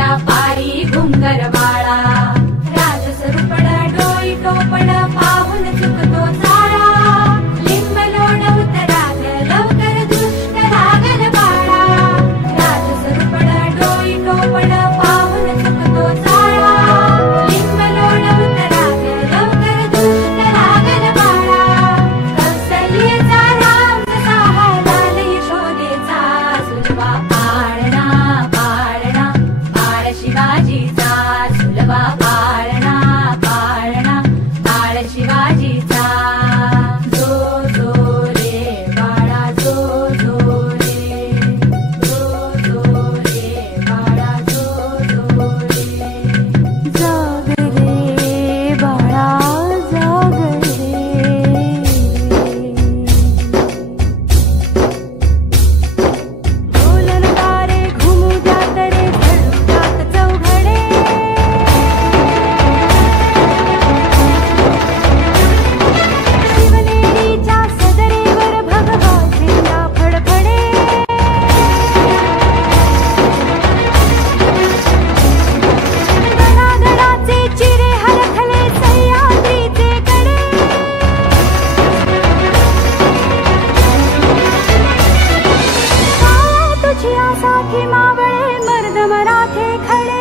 नदीच्या पारी घुंगर बाळा राजसरूपण डोई टोपण पाहून चुकतो चाळा लिंब लोण उतराग लवकर दुष्ट लागल बाळा राजसरूपण डोई टोपण पाहून चुकतो चाळा लिंब लोण उतराग लवकर दुष्ट लागल बाळा कौसल्येचा राम कसा हालाल यशोदेचा सुलभा पाळणा पाळणा बाळ शिवाजीचा सुलभा पाळणा पाळणा बाळ शिवाजीचा जो जो रे बाळा जो जो रे जो जो रे बाळा जो जो रे जाग रे बाळा जाग रे ढोलन तारे घुमू द्यात रे झळू द्यात चौघडे शिवनेरीच्या सदरेवर भगवा झेंडा फडफडे गडागडाचे चिरे हलखले सह्याद्रीचे कडे काया तुझी आसाठी मावळे मर्द मराठे खडे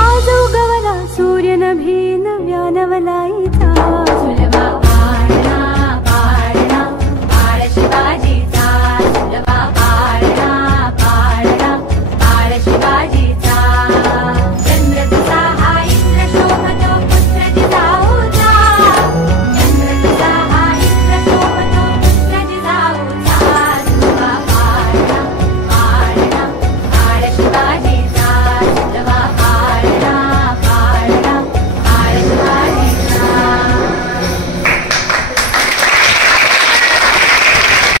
आज उगवला सूर्य नभी नव्या नवलाईचा